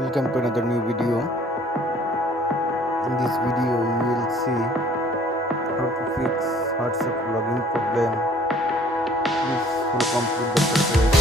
Welcome to another new video. In this video, you will see how to fix WhatsApp login problem. Please full complete the process.